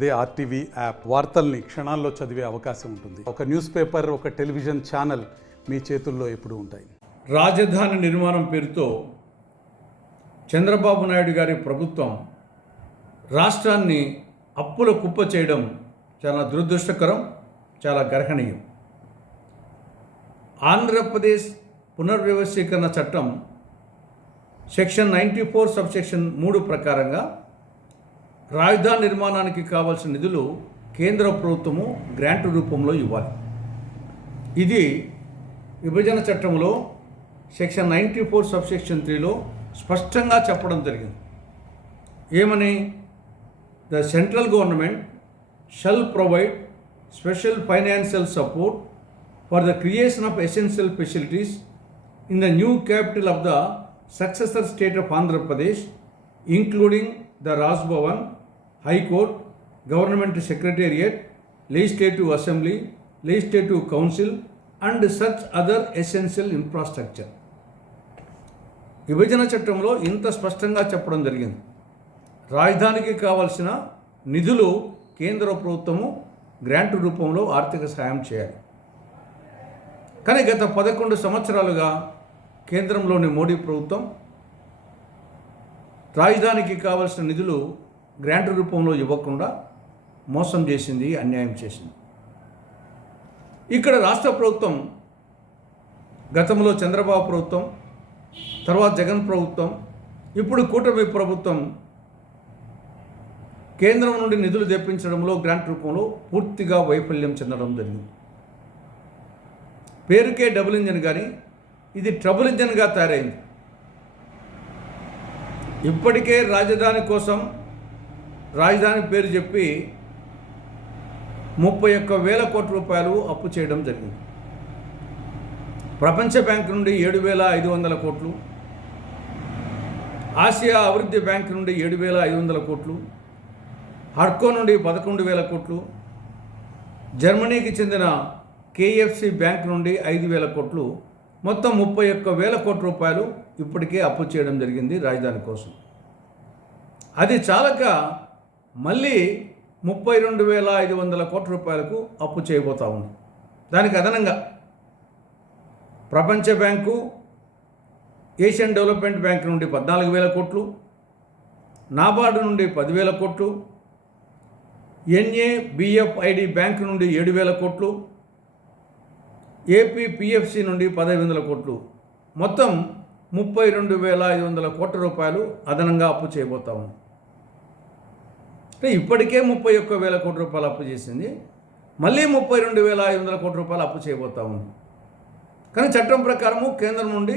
అదే RTV app వార్తల్ని క్షణాల్లో చదివే అవకాశం ఉంటుంది. ఒక న్యూస్ పేపర్, ఒక టెలివిజన్ ఛానల్ మీ చేతుల్లో ఎప్పుడూ ఉంటాయి. రాజధాని నిర్మాణం పేరుతో చంద్రబాబు నాయుడు గారి ప్రభుత్వం రాష్ట్రాన్ని అప్పుల కుప్ప చేయడం చాలా దురదృష్టకరం, చాలా గర్హనీయం. ఆంధ్రప్రదేశ్ పునర్వ్యవస్థీకరణ చట్టం సెక్షన్ 94 సబ్సెక్షన్ 3 ప్రకారంగా రాజధాని నిర్మాణానికి కావాల్సిన నిధులు కేంద్ర ప్రభుత్వము గ్రాంట్ రూపంలో ఇవ్వాలి. ఇది విభజన చట్టంలో సెక్షన్ 94 సబ్సెక్షన్ 3లో స్పష్టంగా చెప్పడం జరిగింది. ఏమని? The central government shall provide special financial support for the creation of essential facilities in the new capital of the successor state of Andhra Pradesh, including the Raj Bhavan, High Court, Government Secretariat, Legislative Assembly, Legislative Council and such other essential infrastructure. విభజన చట్టంలో ఇంత స్పష్టంగా చెప్పడం జరిగింది. రాజధానికి కావాల్సిన నిధులు కేంద్ర ప్రభుత్వము గ్రాంట్ రూపంలో ఆర్థిక సహాయం చేయాలి. కానీ గత 11 సంవత్సరాలుగా కేంద్రంలోని మోడీ ప్రభుత్వం రాజధానికి కావలసిన నిధులు గ్రాంట్ రూపంలో ఇవ్వకుండా మోసం చేసింది, అన్యాయం చేసింది. ఇక్కడ రాష్ట్ర ప్రభుత్వం గతంలో చంద్రబాబు ప్రభుత్వం, తర్వాత జగన్ ప్రభుత్వం, ఇప్పుడు కూటమి ప్రభుత్వం కేంద్రం నుండి నిధులు తెప్పించడంలో గ్రాంట్ రూపంలో పూర్తిగా వైఫల్యం చెందడం జరిగింది. పేరుకే డబుల్ ఇంజన్ కానీ ఇది ట్రబుల్ ఇంజన్గా తయారైంది. ఇప్పటికే రాజధాని కోసం రాజధాని పేరు చెప్పి 31,000 కోట్ల రూపాయలు అప్పు చేయడం జరిగింది. ప్రపంచ బ్యాంక్ నుండి 7,500 కోట్లు, ఆసియా అభివృద్ధి బ్యాంక్ నుండి 7,500 కోట్లు, హడ్కో నుండి 11,000 కోట్లు, జర్మనీకి చెందిన కేఎఫ్సి బ్యాంక్ నుండి 5,000 కోట్లు, మొత్తం 31,000 కోట్ల రూపాయలు ఇప్పటికే అప్పు చేయడం జరిగింది రాజధాని కోసం. అది చాలక మళ్ళీ 32,500 కోట్ల రూపాయలకు అప్పు చేయబోతా ఉంది. దానికి అదనంగా ప్రపంచ బ్యాంకు, ఏషియన్ డెవలప్మెంట్ బ్యాంక్ నుండి 14,000 కోట్లు, నాబార్డు నుండి 10,000 కోట్లు, ఎన్ఏబిఎఫ్ఐడి బ్యాంక్ నుండి 7,000 కోట్లు, ఏపీపీఎఫ్సి నుండి 1,500 కోట్లు, మొత్తం 32,500 కోట్ల రూపాయలు అదనంగా అప్పు చేయబోతాము. అంటే ఇప్పటికే 31,000 కోట్ల రూపాయలు అప్పు చేసింది, మళ్ళీ 32,500 కోట్ల రూపాయలు అప్పు చేయబోతాము. కానీ చట్టం ప్రకారము కేంద్రం నుండి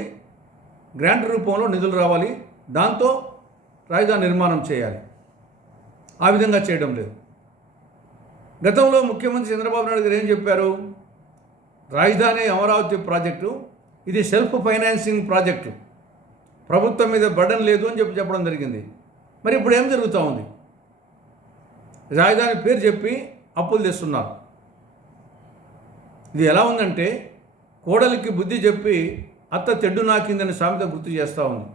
గ్రాంట్ రూపంలో నిధులు రావాలి, దాంతో రాజధాని నిర్మాణం చేయాలి. ఆ విధంగా చేయడం లేదు. గతంలో ముఖ్యమంత్రి చంద్రబాబు నాయుడు గారు ఏం చెప్పారు? రాజధాని అమరావతి ప్రాజెక్టు ఇది సెల్ఫ్ ఫైనాన్సింగ్ ప్రాజెక్టు, ప్రభుత్వం మీద బర్డన్ లేదు అని చెప్పడం జరిగింది. మరి ఇప్పుడు ఏం జరుగుతూ ఉంది? రాజధాని పేరు చెప్పి అప్పులు తెస్తున్నారు. ఇది ఎలా ఉందంటే కోడలికి బుద్ధి చెప్పి అత్త తెడ్డు నాకిందని సామెత గుర్తు చేస్తూ ఉంది.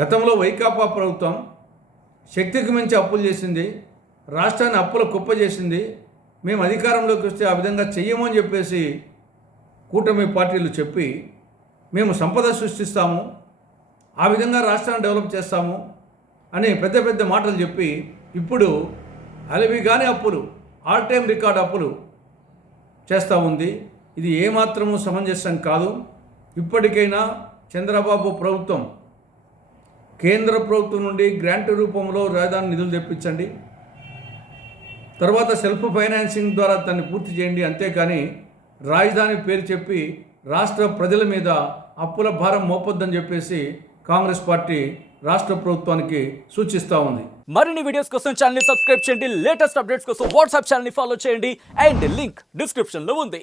గతంలో వైకాపా ప్రభుత్వం శక్తికి మించి అప్పులు చేసింది, రాష్ట్రాన్ని అప్పుల కుప్ప చేసింది. మేము అధికారంలోకి వస్తే ఆ విధంగా చెయ్యము అని చెప్పేసి కూటమి పార్టీలు చెప్పి మేము సంపద సృష్టిస్తాము, ఆ విధంగా రాష్ట్రాన్ని డెవలప్ చేస్తాము అని పెద్ద పెద్ద మాటలు చెప్పి ఇప్పుడు అలవిగానే అప్పులు, ఆల్ టైమ్ రికార్డ్ అప్పులు చేస్తూ ఉంది. ఇది ఏమాత్రము సమంజసం కాదు. ఇప్పటికైనా చంద్రబాబు ప్రభుత్వం కేంద్ర ప్రభుత్వం నుండి గ్రాంట్ రూపంలో రాజధాని నిధులు తెప్పించండి, తర్వాత సెల్ఫ్ ఫైనాన్సింగ్ ద్వారా దాన్ని పూర్తి చేయండి. అంతేకాని రాజధాని పేరు చెప్పి రాష్ట్ర ప్రజల మీద అప్పుల భారం మోపొద్దని చెప్పేసి కాంగ్రెస్ పార్టీ రాష్ట్ర ప్రభుత్వానికి సూచిస్తూ ఉంది. మరిన్ని వీడియోస్ కోసం ఛానల్ ని సబ్స్క్రైబ్ చేయండి, లేటెస్ట్ అప్డేట్స్ కోసం వాట్సాప్ ఛానల్ ని ఫాలో చేయండి అండ్ లింక్ డిస్క్రిప్షన్ లో ఉంది.